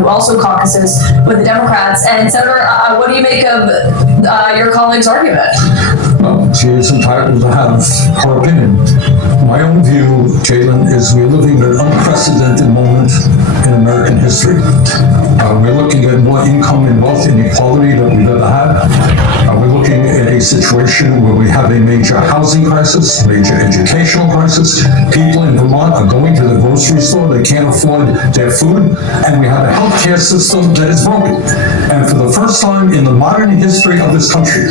who also caucuses with the Democrats. And Senator, what do you make of your colleague's argument? Well, she is entitled to have her opinion. My own view, Jalen, is we're living in an unprecedented moment in American history. We're looking at more income and wealth inequality than we've ever had. We're looking at a situation where we have a major housing crisis, major educational crisis. People in Vermont are going to the grocery store, they can't afford their food, and we have a healthcare system that is broken. And for the first time in the modern history of this country,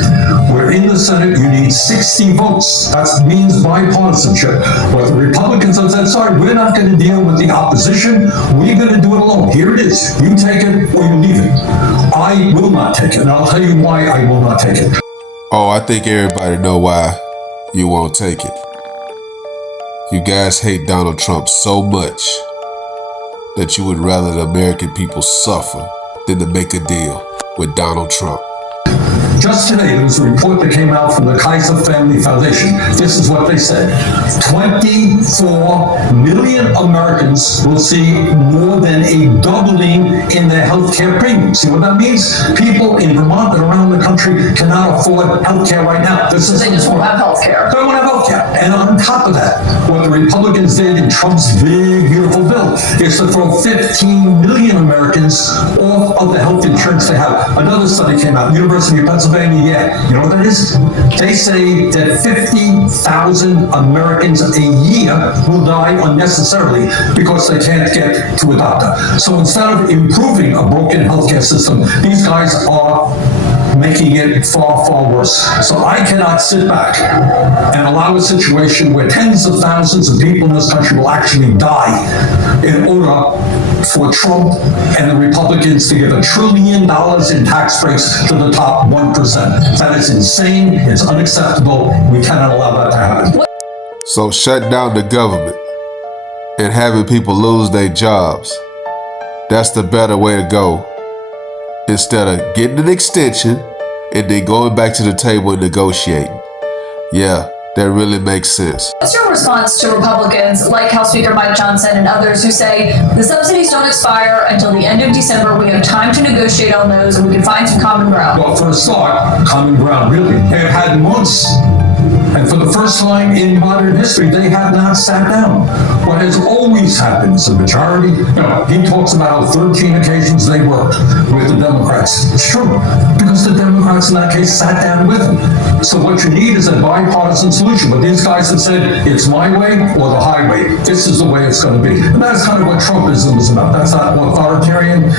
we're in the Senate, you need 60 votes. That means bipartisanship. But the Republicans have said, sorry, we're not going to deal with the opposition. We're going to do it alone. Here it is. You take it or you leave it. I will not take it. And I'll tell you why I will not take it. Oh, I think everybody know why you won't take it. You guys hate Donald Trump so much that you would rather the American people suffer than to make a deal with Donald Trump. Just today, there was a report that came out from the Kaiser Family Foundation. This is what they said. 24 million Americans will see more than a doubling in their health care premiums. See what that means? People in Vermont and around the country cannot afford health care right now. They just won't have health care. They won't have health care. And on top of that, what the Republicans did in Trump's big, beautiful bill is to throw 15 million Americans off of the health insurance they have. Another study came out, University of Pennsylvania. Yeah, you know what that is? They say that 50,000 Americans a year will die unnecessarily because they can't get to a doctor. So instead of improving a broken healthcare system, these guys are making it far, far worse. So I cannot sit back and allow a situation where tens of thousands of people in this country will actually die in order for Trump and the Republicans to give $1 trillion in tax breaks to the top 1%. That is insane. It's unacceptable. We cannot allow that to happen. So shut down the government and having people lose their jobs, that's the better way to go. Instead of getting an extension and then going back to the table and negotiating. Yeah, that really makes sense. What's your response to Republicans like House Speaker Mike Johnson and others who say the subsidies don't expire until the end of December, we have time to negotiate on those and we can find some common ground? Well, for a start, common ground, really. They've had months. And for the first time in modern history, they have not sat down. What has always happened is a majority, he talks about how 13 occasions they worked with the Democrats. It's true, because the Democrats in that case sat down with them. So what you need is a bipartisan solution. But these guys have said, it's my way or the highway. This is the way it's going to be. And that's kind of what Trumpism is about. That's that authoritarian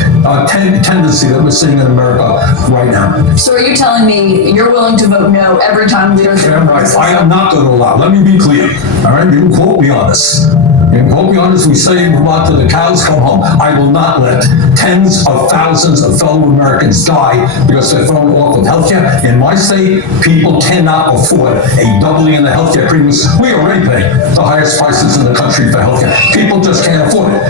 tendency that we're seeing in America right now. So are you telling me you're willing to vote no every time leaders... Yeah, right. I am not going to allow. Let me be clear. All right, you can quote me on this. You can quote me on this. We say in Vermont till the cows come home. I will not let tens of thousands of fellow Americans die because they're thrown off of healthcare. In my state, people cannot afford a doubling in the healthcare premiums. We already pay the highest prices in the country for healthcare. People just can't afford it.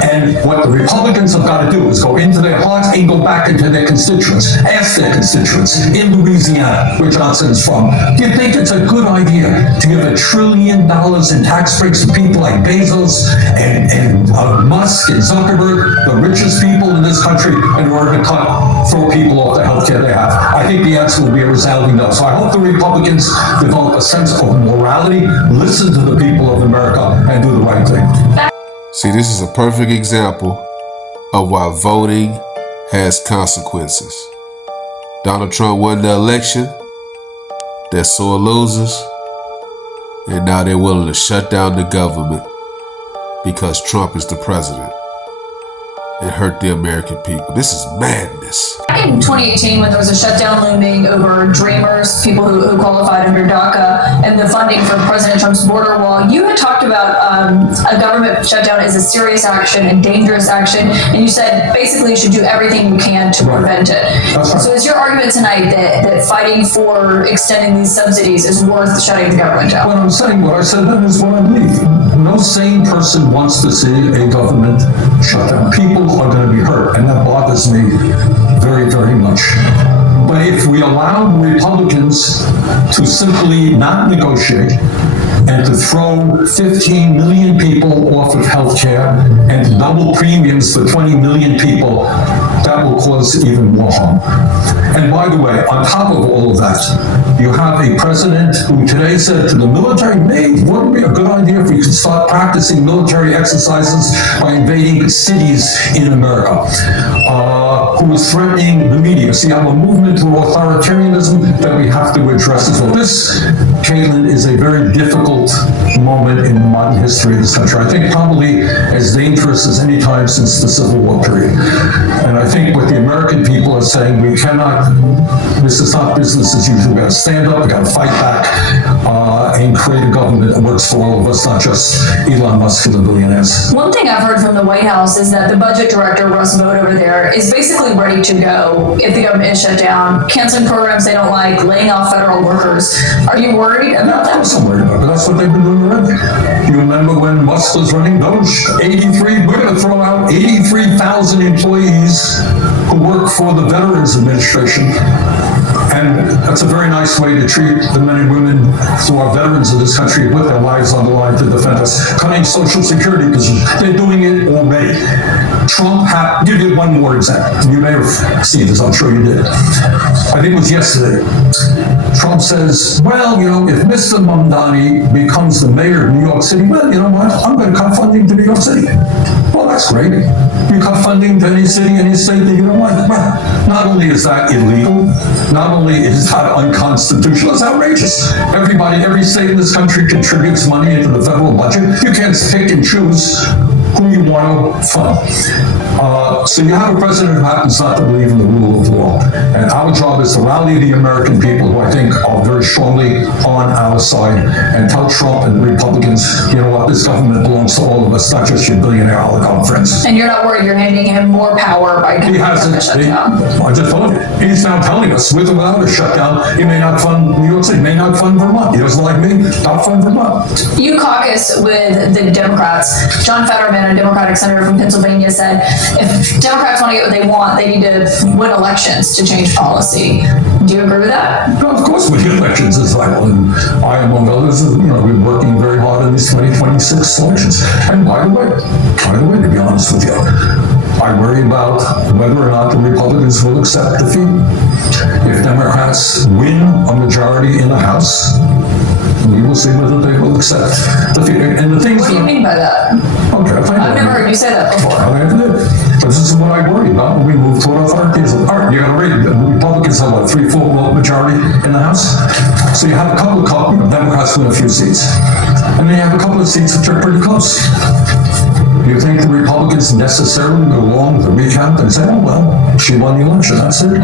And what the Republicans have got to do is go into their hearts and go back into their constituents. Ask their constituents in Louisiana, where Johnson is from, do you think it's a good idea to give $1 trillion in tax breaks to people like Bezos and Musk and Zuckerberg, the richest people in this country, in order to throw people off the health care they have? I think the answer will be a resounding no. So I hope the Republicans develop a sense of morality, listen to the people of America, and do the right thing. See, this is a perfect example of why voting has consequences. Donald Trump won the election. They're sore losers. And now they're willing to shut down the government because Trump is the president and hurt the American people. This is madness. Back in 2018, when there was a shutdown looming over Dreamers, people who qualified under DACA, and the funding for President Trump's border wall, you had talked about a government shutdown as a serious action and dangerous action, and you said basically you should do everything you can to prevent it. That's right. So is your argument tonight that fighting for extending these subsidies is worth shutting the government down? What I'm saying, what I said then is what I believe. No sane person wants to see a government shutdown. People are going to be hurt, and that bothers me very, very much. But if we allow Republicans to simply not negotiate and to throw 15 million people off of health care and to double premiums for 20 million people, that will cause even more harm. And by the way, on top of all of that, you have a president who today said to the military, maybe wouldn't it be a good idea if we could start practicing military exercises by invading cities in America, who was threatening the media. So you have a movement to authoritarianism that we have to address as well. This, Caitlin, is a very difficult moment in modern history of this country. I think probably as dangerous as any time since the Civil War period. And I think what the American people are saying, we cannot, this is not business as usual. We got to stand up, we got to fight back, and create a government that works for all of us, not just Elon Musk and the billionaires. One thing I've heard from the White House is that the budget director, Russ Vought over there, is basically ready to go if the government is shut down, canceling programs they don't like, laying off federal workers. Are you worried about that? Of course I'm worried about it, but that's what they've been doing already. You remember when Musk was running those 83, we're going to throw out 83,000 employees who work for the Veterans Administration. And that's a very nice way to treat the men and women who are veterans of this country who put their lives on the line to defend us. Cutting Social Security positions, they're doing it already. Trump give you one more example. You may have seen this, I'm sure you did. I think it was yesterday. Trump says, well, if Mr. Mamdani becomes the mayor of New York City, well, you know what? I'm going to cut funding to New York City. Well, that's great. You cut funding to any city, any state that you don't like. Well, not only is that illegal, not only is that unconstitutional, it's outrageous. Every state in this country contributes money into the federal budget. You can't pick and choose who you want to fund. So you have a president who happens not to believe in the rule of law. And our job is to rally the American people who I think are very strongly on our side and tell Trump and Republicans, you know what, this government belongs to all of us, not just your billionaire oligarch friends. And you're not worried you're handing him more power by He hasn't. I just told you. He's now telling us, with or without a shutdown, he may not fund New York City, may not fund Vermont. He doesn't like me, not fund Vermont. You caucus with the Democrats. John Fetterman, a Democratic senator from Pennsylvania, said if Democrats want to get what they want, they need to win elections to change policy. Do you agree with that? No, of course, winning elections is vital, and I, among others, have been working very hard in these 2026 elections. And by the way, to be honest with you, I worry about whether or not the Republicans will accept defeat. If Democrats win a majority in the House, we will see whether they will accept defeat. And the things What do you mean by that? Okay, I've never heard you say that before. I never did. But this is what I worry about when we move toward authoritarianism. All right, you got to read. The Republicans have a 3/4 vote majority in the House. So you have a couple of Democrats win a few seats. And then you have a couple of seats which are pretty close. Do you think the Republicans necessarily go along with the recount and say, oh, well, she won the election, that's it?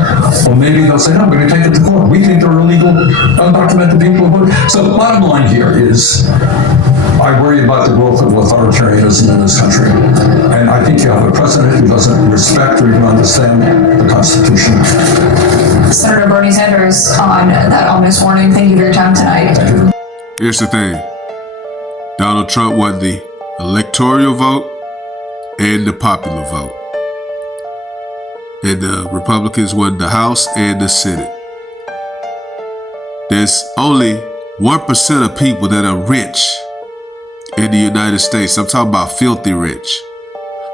Or maybe they'll say, no, I'm going to take it to court. We think they're illegal, undocumented people. So the bottom line here is, I worry about the growth of authoritarianism in this country. And I think you have a president who doesn't respect or even understand the Constitution. Senator Bernie Sanders on that ominous warning. Thank you for your time tonight. Thank you. Here's the thing. Donald Trump won the electoral vote and the popular vote. And the Republicans won the House and the Senate. There's only 1% of people that are rich in the United States. I'm talking about filthy rich.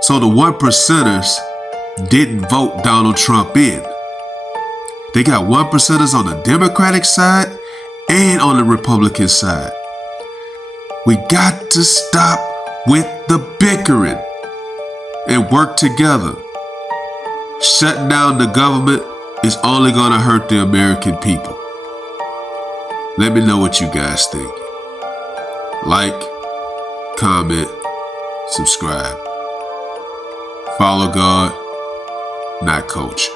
So the 1%ers didn't vote Donald Trump in. They got 1%ers on the Democratic side and on the Republican side. We got to stop with the bickering and work together. Shutting down the government is only going to hurt the American people. Let me know what you guys think. Like, comment, subscribe. Follow God, not culture.